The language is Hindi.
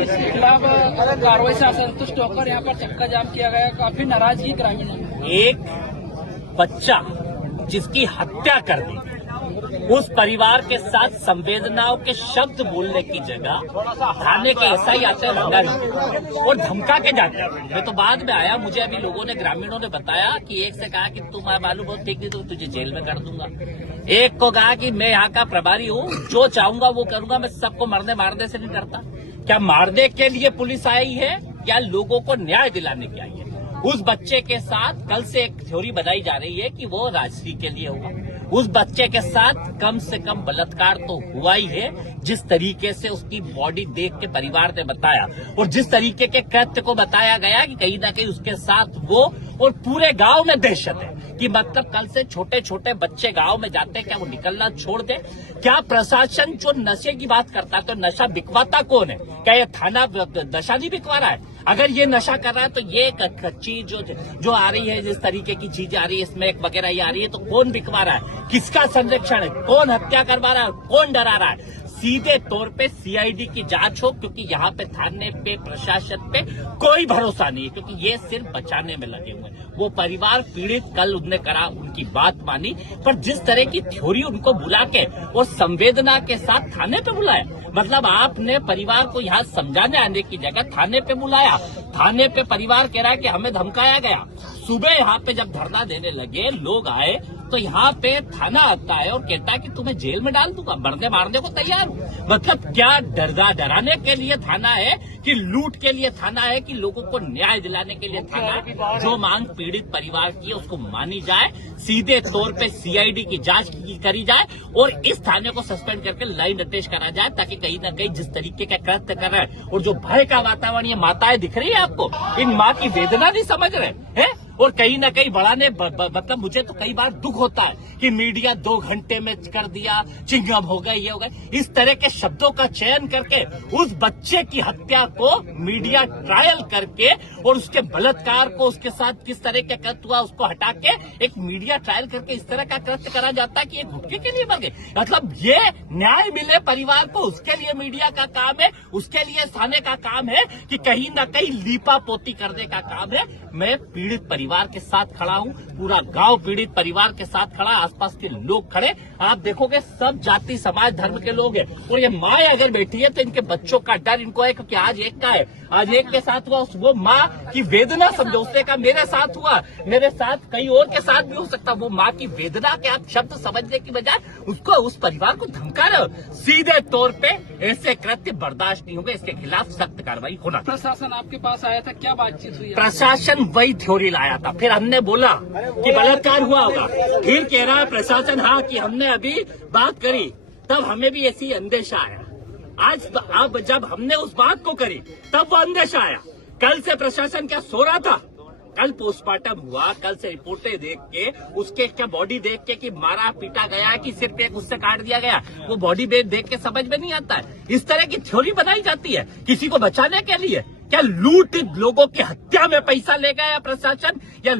पुलिस के खिलाफ कार्रवाई से असंतुष्ट होकर यहाँ पर चक्का जाम किया गया, काफी नाराजगी ग्रामीणों में। एक बच्चा जिसकी हत्या कर दी, उस परिवार के साथ संवेदनाओं के शब्द बोलने की जगह थाने के एसआई आते हैं रंगारूप और धमका के जाते हैं। मैं तो बाद में आया, मुझे अभी लोगों ने, ग्रामीणों ने बताया कि एक से कहा कि तुम मालूम बहुत ठीक नहीं तो तुझे जेल में कर दूंगा। एक को कहा कि मैं यहाँ का प्रभारी हूँ, जो चाहूंगा वो करूंगा, मैं सबको मरने मारने से नहीं करता। क्या मारने के लिए पुलिस आई है या लोगों को न्याय दिलाने की आई है? उस बच्चे के साथ कल से एक थ्योरी बनाई जा रही है कि वो राजश्री के लिए होगा। उस बच्चे के साथ कम से कम बलात्कार तो हुआ ही है, जिस तरीके से उसकी बॉडी देख के परिवार ने बताया और जिस तरीके के कृत्य को बताया गया कि कहीं ना कहीं उसके साथ वो, और पूरे गांव में दहशत है कि मतलब कल से छोटे छोटे बच्चे गांव में जाते हैं, क्या वो निकलना छोड़ दे? क्या प्रशासन जो नशे की बात करता है तो नशा बिकवाता कौन है? क्या ये थाना नशा नहीं बिकवा रहा है? अगर ये नशा कर रहा है तो ये कच्ची जो आ रही है, जिस तरीके की चीज आ रही है, स्मैक वगैरह ये आ रही है, तो कौन बिकवा रहा है? किसका संरक्षण है? कौन हत्या करवा रहा है? कौन डरा रहा है? सीधे तौर पे सीआईडी की जांच हो, क्योंकि यहाँ पे थाने पे, प्रशासन पे कोई भरोसा नहीं है, क्योंकि ये सिर्फ बचाने में लगे हुए हैं। वो परिवार पीड़ित, कल उनने करा, उनकी बात मानी, पर जिस तरह की थ्योरी उनको बुला के और संवेदना के साथ थाने पे बुलाया, मतलब आपने परिवार को यहाँ समझाने आने की जगह थाने पे बुलाया। थाने पे परिवार कह रहा है कि हमें धमकाया गया। सुबह यहाँ पे जब धरना देने लगे, लोग आए, तो यहाँ पे थाना आता है और कहता है कि तुम्हें जेल में डाल दूंगा, मरने मारने को तैयार हूँ। मतलब क्या डराने के लिए थाना है कि लूट के लिए थाना है कि लोगों को न्याय दिलाने के लिए थाना? जो मांग पीड़ित परिवार की है उसको मानी जाए, सीधे तौर पे सीआईडी की जांच करी जाए और इस थाने को सस्पेंड करके लाइन अटैच करा जाए, ताकि कहीं ना कहीं जिस तरीके का कृत्य कर रहा है और जो भय का वातावरण, ये माताएं दिख रही है आपको, इन माँ की वेदना नहीं समझ रहे हैं। और कहीं ना कहीं बढ़ाने, मतलब मुझे तो कई बार दुख होता है कि मीडिया 2 घंटे में कर दिया, चिंगम हो गए, ये हो गए, इस तरह के शब्दों का चयन करके उस बच्चे की हत्या को मीडिया ट्रायल करके और उसके बलात्कार को, उसके साथ किस तरह का कृत्य हुआ उसको हटा के एक मीडिया ट्रायल करके इस तरह का कृत्य करा जाता है कि ये घुटके के लिए मर गए। मतलब ये न्याय मिले परिवार को, उसके लिए मीडिया का काम है, उसके लिए थाने का काम है कि कहीं ना कहीं लीपा पोती करने का काम है। मैं पीड़ित परिवार के साथ खड़ा हूं, पूरा गांव पीड़ित परिवार के साथ खड़ा, आसपास के लोग खड़े, आप देखोगे सब जाति समाज धर्म के लोग हैं। और ये माँ अगर बैठी है तो इनके बच्चों का डर इनको है, क्योंकि आज एक का है, आज एक के साथ हुआ, वो माँ की वेदना समझो। उसने कहा मेरे साथ हुआ, मेरे साथ कहीं और के साथ भी हो सकता। वो माँ की वेदना के आप शब्द समझने की बजाय उसको, उस परिवार को धमका रहे हो। सीधे तौर पे ऐसे कृत्य बर्दाश्त नहीं होंगे, इसके खिलाफ सख्त कार्रवाई होना। प्रशासन आपके पास आया था, क्या बातचीत हुई? प्रशासन वही थ्योरी लाया था, फिर हमने बोला कि बलात्कार हुआ होगा, फिर कह रहा है प्रशासन हाँ कि हमने अभी बात करी, तब हमें भी ऐसी अंदेशा आया। आज अब जब हमने उस बात को करी तब वो अंदेशा आया। कल से प्रशासन क्या सो रहा था? कल पोस्टमार्टम हुआ, कल से रिपोर्टें देख के, उसके क्या बॉडी देख के कि मारा पीटा गया कि सिर्फ एक उससे काट दिया गया, वो बॉडी देख के समझ में नहीं आता है। इस तरह की थ्योरी बनाई जाती है किसी को बचाने के लिए। क्या लूट, लोगों की हत्या में पैसा ले गया प्रशासन, या